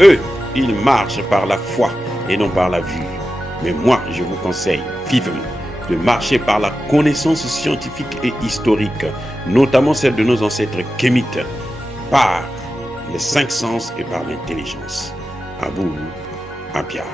Eux, ils marchent par la foi et non par la vue. Mais moi, je vous conseille vivement de marcher par la connaissance scientifique et historique, notamment celle de nos ancêtres kémites, par les cinq sens et par l'intelligence. Abou Apia.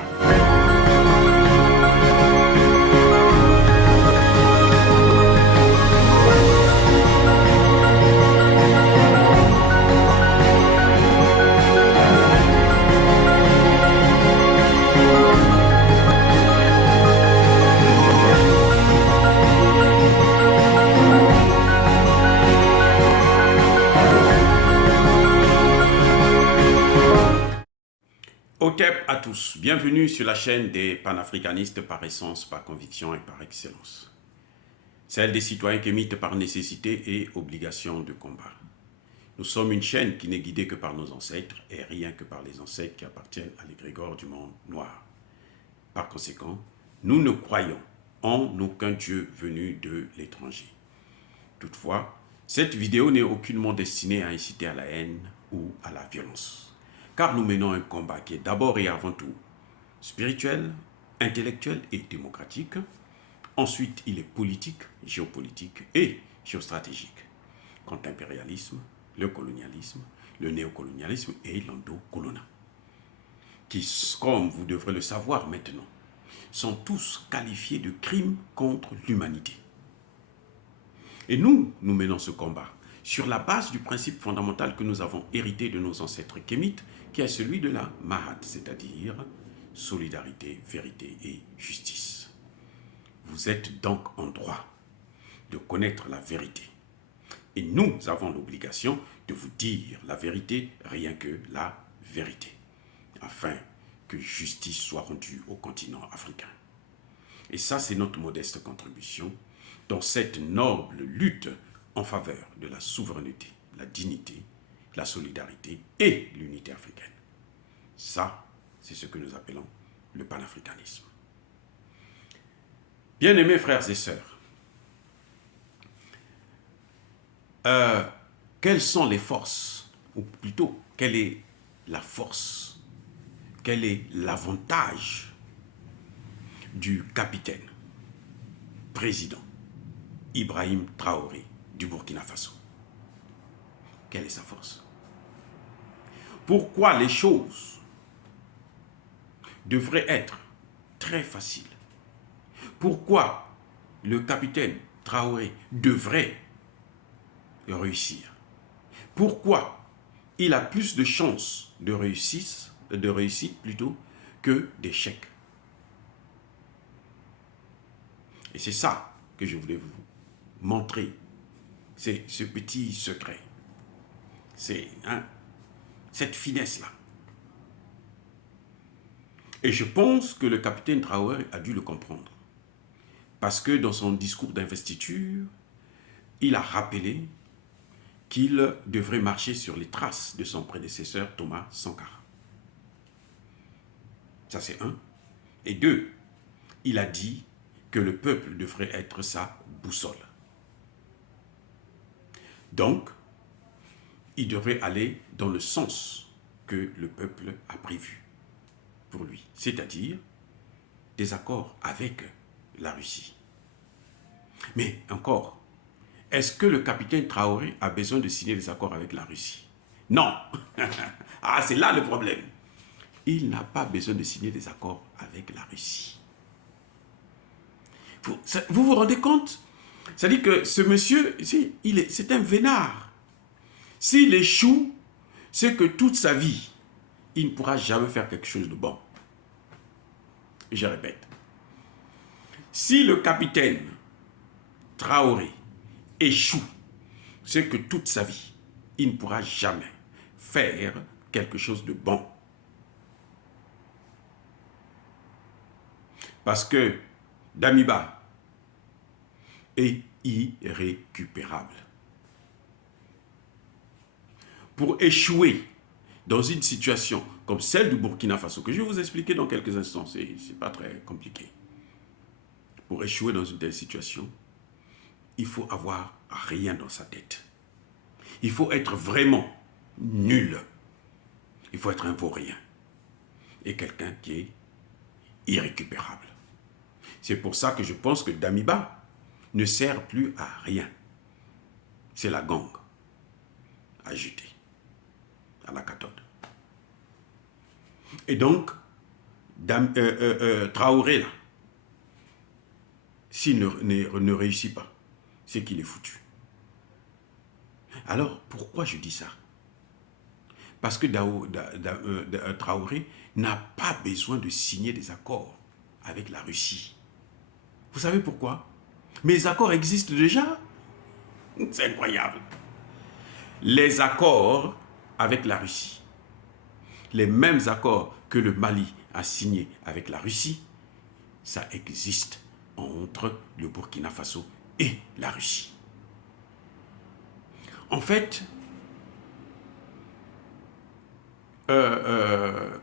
Ok à tous, bienvenue sur la chaîne des panafricanistes par essence, par conviction et par excellence. Celle des citoyens kémites par nécessité et obligation de combat. Nous sommes une chaîne qui n'est guidée que par nos ancêtres et rien que par les ancêtres qui appartiennent à l'égrégore du monde noir. Par conséquent, nous ne croyons en aucun Dieu venu de l'étranger. Toutefois, cette vidéo n'est aucunement destinée à inciter à la haine ou à la violence. Car nous menons un combat qui est d'abord et avant tout spirituel, intellectuel et démocratique. Ensuite, il est politique, géopolitique et géostratégique. Contre l'impérialisme, le colonialisme, le néocolonialisme et l'endocolona. Qui, comme vous devrez le savoir maintenant, sont tous qualifiés de crimes contre l'humanité. Et nous menons ce combat sur la base du principe fondamental que nous avons hérité de nos ancêtres kémites, qui est celui de la Mahat, c'est-à-dire solidarité, vérité et justice. Vous êtes donc en droit de connaître la vérité. Et nous avons l'obligation de vous dire la vérité, rien que la vérité, afin que justice soit rendue au continent africain. Et ça, c'est notre modeste contribution dans cette noble lutte en faveur de la souveraineté, la dignité, la solidarité et l'unité africaine. Ça, c'est ce que nous appelons le panafricanisme. Bien-aimés frères et sœurs, quelles sont les forces, ou plutôt, quelle est la force, quel est l'avantage du capitaine, président Ibrahim Traoré du Burkina Faso? Quelle est sa force? Pourquoi les choses devraient être très faciles? Pourquoi le capitaine Traoré devrait réussir? Pourquoi il a plus de chances de réussite plutôt que d'échec? Et c'est ça que je voulais vous montrer. C'est ce petit secret. C'est cette finesse-là. Et je pense que le capitaine Traoré a dû le comprendre. Parce que dans son discours d'investiture, il a rappelé qu'il devrait marcher sur les traces de son prédécesseur Thomas Sankara. Ça, c'est un. Et deux, il a dit que le peuple devrait être sa boussole. Donc, il devrait aller dans le sens que le peuple a prévu pour lui, c'est-à-dire des accords avec la Russie. Mais encore, est-ce que le capitaine Traoré a besoin de signer des accords avec la Russie? Non. Ah, c'est là le problème. Il n'a pas besoin de signer des accords avec la Russie. Vous vous rendez compte? C'est-à-dire que ce monsieur, c'est un vénard. S'il échoue, c'est que toute sa vie, il ne pourra jamais faire quelque chose de bon. Je répète. Si le capitaine Traoré échoue, c'est que toute sa vie, il ne pourra jamais faire quelque chose de bon. Parce que Damiba est irrécupérable. Pour échouer dans une situation comme celle du Burkina Faso, que je vais vous expliquer dans quelques instants, c'est pas très compliqué. Pour échouer dans une telle situation, il faut avoir rien dans sa tête. Il faut être vraiment nul. Il faut être un vaurien. est quelqu'un qui est irrécupérable. C'est pour ça que je pense que Damiba ne sert plus à rien. C'est la gangue à jeter à la cathode. Et donc, Traoré, là, s'il ne réussit pas, c'est qu'il est foutu. Alors, pourquoi je dis ça? Parce que Traoré n'a pas besoin de signer des accords avec la Russie. Vous savez pourquoi? Mais les accords existent déjà. C'est incroyable. Les accords avec la Russie, les mêmes accords que le Mali a signés avec la Russie, ça existe entre le Burkina Faso et la Russie. En fait,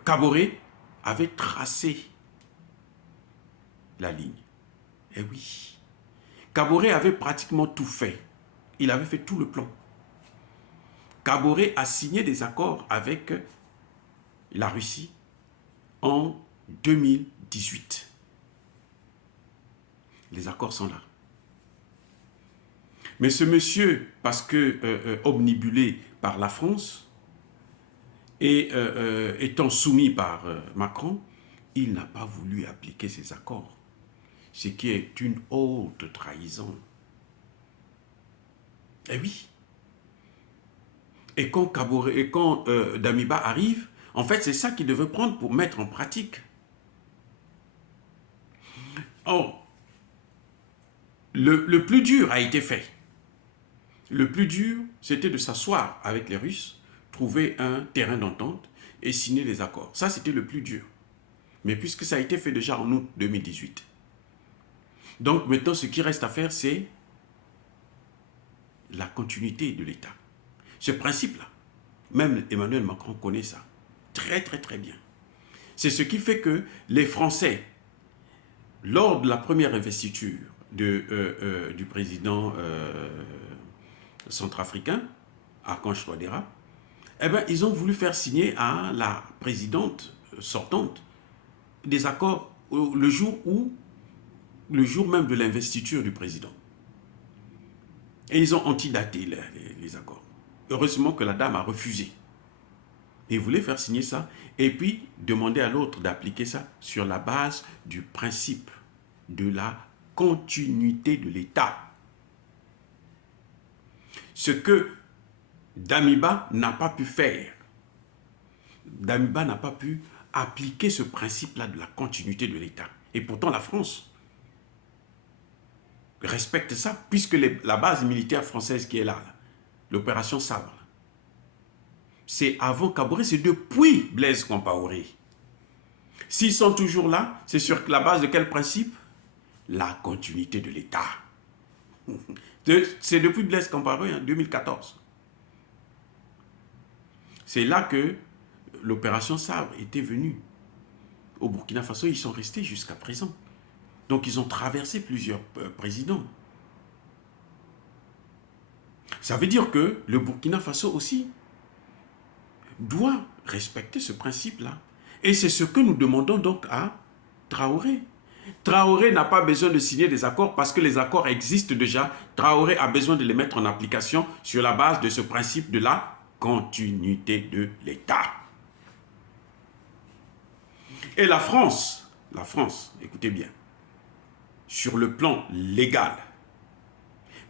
Kaboré avait tracé la ligne. Eh oui. Kaboré avait pratiquement tout fait. Il avait fait tout le plan. Kaboré a signé des accords avec la Russie en 2018. Les accords sont là. Mais ce monsieur, parce que omnibulé par la France et étant soumis par Macron, il n'a pas voulu appliquer ces accords. Ce qui est une haute trahison. Eh oui. Et quand Damiba arrive, en fait, c'est ça qu'il devait prendre pour mettre en pratique. Or, le plus dur a été fait. Le plus dur, c'était de s'asseoir avec les Russes, trouver un terrain d'entente et signer les accords. Ça, c'était le plus dur. Mais puisque ça a été fait déjà en août 2018. Donc maintenant, ce qui reste à faire, c'est la continuité de l'État. Ce principe-là, même Emmanuel Macron connaît ça très très très bien. C'est ce qui fait que les Français, lors de la première investiture du président centrafricain, Archange Touadéra, eh ben, ils ont voulu faire signer à la présidente sortante des accords le jour même de l'investiture du président. Et ils ont antidaté les accords. Heureusement que la dame a refusé. Et voulait faire signer ça et puis demander à l'autre d'appliquer ça sur la base du principe de la continuité de l'État. Ce que Damiba n'a pas pu faire. Damiba n'a pas pu appliquer ce principe-là de la continuité de l'État. Et pourtant la France respecte ça, puisque la base militaire française qui est là, l'opération Sabre, c'est avant Kaboré, c'est depuis Blaise Compaoré. S'ils sont toujours là, c'est sur la base de quel principe? La continuité de l'État. C'est depuis Blaise Compaoré, en 2014. C'est là que l'opération Sabre était venue. Au Burkina Faso, ils sont restés jusqu'à présent. Donc, ils ont traversé plusieurs présidents. Ça veut dire que le Burkina Faso aussi doit respecter ce principe-là. Et c'est ce que nous demandons donc à Traoré. Traoré n'a pas besoin de signer des accords parce que les accords existent déjà. Traoré a besoin de les mettre en application sur la base de ce principe de la continuité de l'État. Et la France, écoutez bien, sur le plan légal,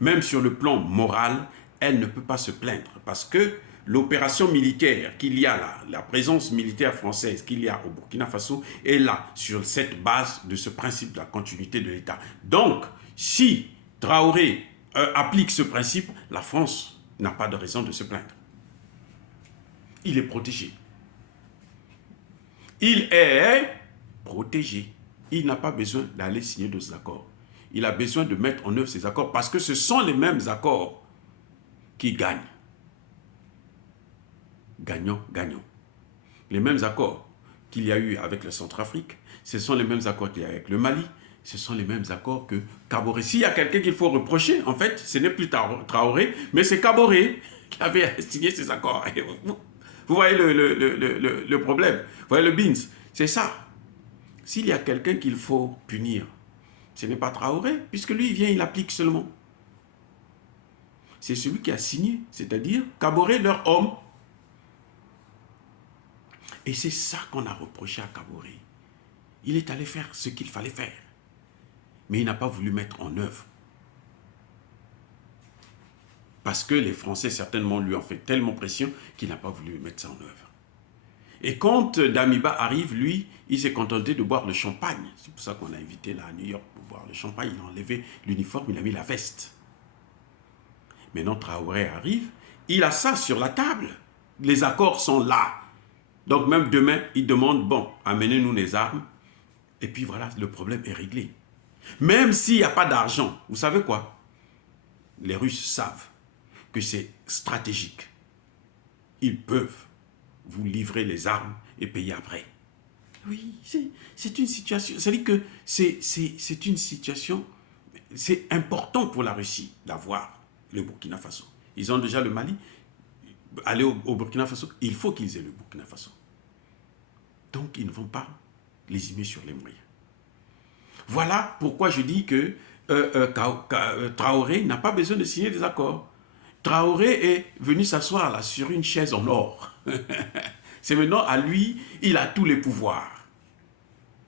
même sur le plan moral, elle ne peut pas se plaindre parce que l'opération militaire qu'il y a là, la présence militaire française qu'il y a au Burkina Faso est là, sur cette base de ce principe de la continuité de l'État. Donc, si Traoré applique ce principe, la France n'a pas de raison de se plaindre. Il est protégé. Il est protégé. Il n'a pas besoin d'aller signer d'autres accords. Il a besoin de mettre en œuvre ces accords parce que ce sont les mêmes accords qui gagnent. Gagnant, gagnant. Les mêmes accords qu'il y a eu avec la Centrafrique, ce sont les mêmes accords qu'il y a avec le Mali, ce sont les mêmes accords que Kaboré. S'il y a quelqu'un qu'il faut reprocher, en fait, ce n'est plus Traoré, mais c'est Kaboré qui avait signé ces accords. Vous voyez le problème, vous voyez le beans. C'est ça. S'il y a quelqu'un qu'il faut punir, ce n'est pas Traoré, puisque lui, il vient, il applique seulement. C'est celui qui a signé, c'est-à-dire Kaboré, leur homme. Et c'est ça qu'on a reproché à Kaboré. Il est allé faire ce qu'il fallait faire. Mais il n'a pas voulu mettre en œuvre. Parce que les Français, certainement, lui ont fait tellement pression qu'il n'a pas voulu mettre ça en œuvre. Et quand Damiba arrive, lui, il s'est contenté de boire le champagne. C'est pour ça qu'on l'a invité là à New York pour boire le champagne. Il a enlevé l'uniforme, il a mis la veste. Maintenant, Traoré arrive, il a ça sur la table. Les accords sont là. Donc même demain, il demande, bon, amenez-nous les armes. Et puis voilà, le problème est réglé. Même s'il n'y a pas d'argent, vous savez quoi? Les Russes savent que c'est stratégique. Ils peuvent vous livrer les armes et payer après. Oui, c'est une situation, c'est-à-dire que c'est une situation, c'est important pour la Russie d'avoir le Burkina Faso. Ils ont déjà le Mali. Aller au Burkina Faso, il faut qu'ils aient le Burkina Faso. Donc, ils ne vont pas lésimer sur les moyens. Voilà pourquoi je dis que Traoré n'a pas besoin de signer des accords. Traoré est venu s'asseoir là sur une chaise en or. C'est maintenant à lui, il a tous les pouvoirs.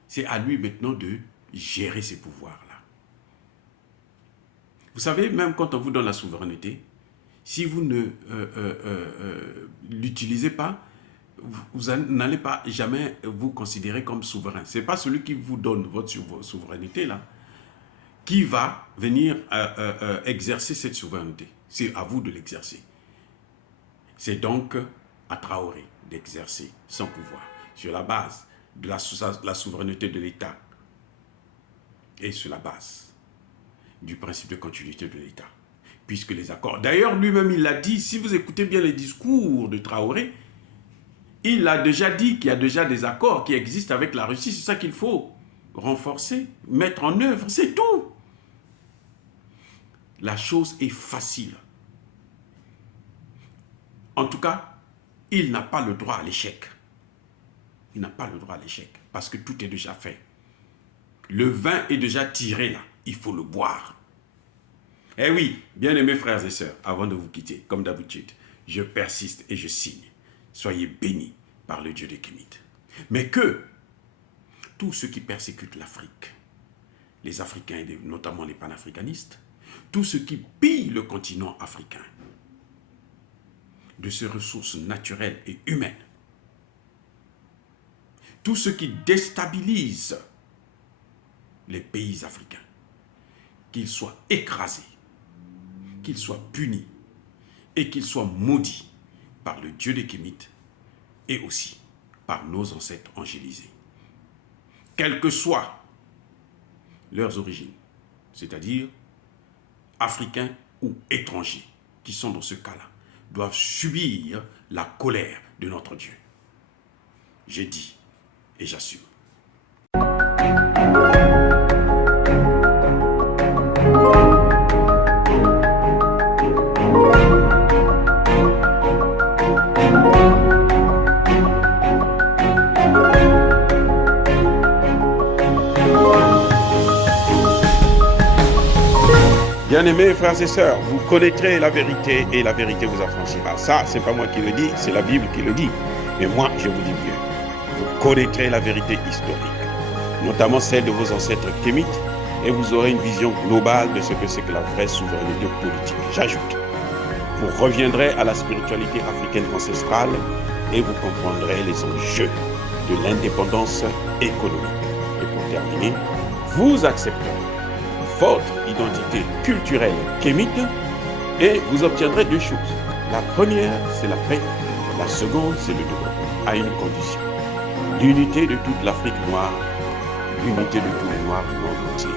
C'est à lui maintenant de gérer ces pouvoirs-là. Vous savez, même quand on vous donne la souveraineté, si vous ne l'utilisez pas, vous n'allez pas jamais vous considérer comme souverain. Ce n'est pas celui qui vous donne votre souveraineté là, qui va venir exercer cette souveraineté. C'est à vous de l'exercer. C'est donc à Traoré d'exercer son pouvoir sur la base de la souveraineté de l'État et sur la base du principe de continuité de l'État. Puisque les accords... D'ailleurs, lui-même, il l'a dit, si vous écoutez bien les discours de Traoré, il a déjà dit qu'il y a déjà des accords qui existent avec la Russie. C'est ça qu'il faut renforcer, mettre en œuvre, c'est tout. La chose est facile. En tout cas, il n'a pas le droit à l'échec. Il n'a pas le droit à l'échec parce que tout est déjà fait. Le vin est déjà tiré là, il faut le boire. Eh oui, bien-aimés frères et sœurs, avant de vous quitter, comme d'habitude, je persiste et je signe. Soyez bénis par le Dieu des Kémites. Mais que tous ceux qui persécutent l'Afrique, les Africains et notamment les panafricanistes, tous ceux qui pillent le continent africain de ses ressources naturelles et humaines, tous ceux qui déstabilisent les pays africains, qu'ils soient écrasés, qu'ils soient punis et qu'ils soient maudits par le Dieu des Kémites et aussi par nos ancêtres angélisés. Quelles que soient leurs origines, c'est-à-dire africains ou étrangers, qui sont dans ce cas-là, doivent subir la colère de notre Dieu. J'ai dit et j'assume. Bien-aimés frères et sœurs, vous connaîtrez la vérité et la vérité vous affranchira. Ça, c'est pas moi qui le dis, c'est la Bible qui le dit. Mais moi, je vous dis mieux. Vous connaîtrez la vérité historique, notamment celle de vos ancêtres kémites, et vous aurez une vision globale de ce que c'est que la vraie souveraineté politique. J'ajoute, vous reviendrez à la spiritualité africaine ancestrale et vous comprendrez les enjeux de l'indépendance économique. Et pour terminer, vous accepterez votre identité culturelle kémite et vous obtiendrez deux choses. La première, c'est la paix. La seconde, c'est le développement, à une condition. L'unité de toute l'Afrique noire, l'unité de tous les Noirs du monde entier.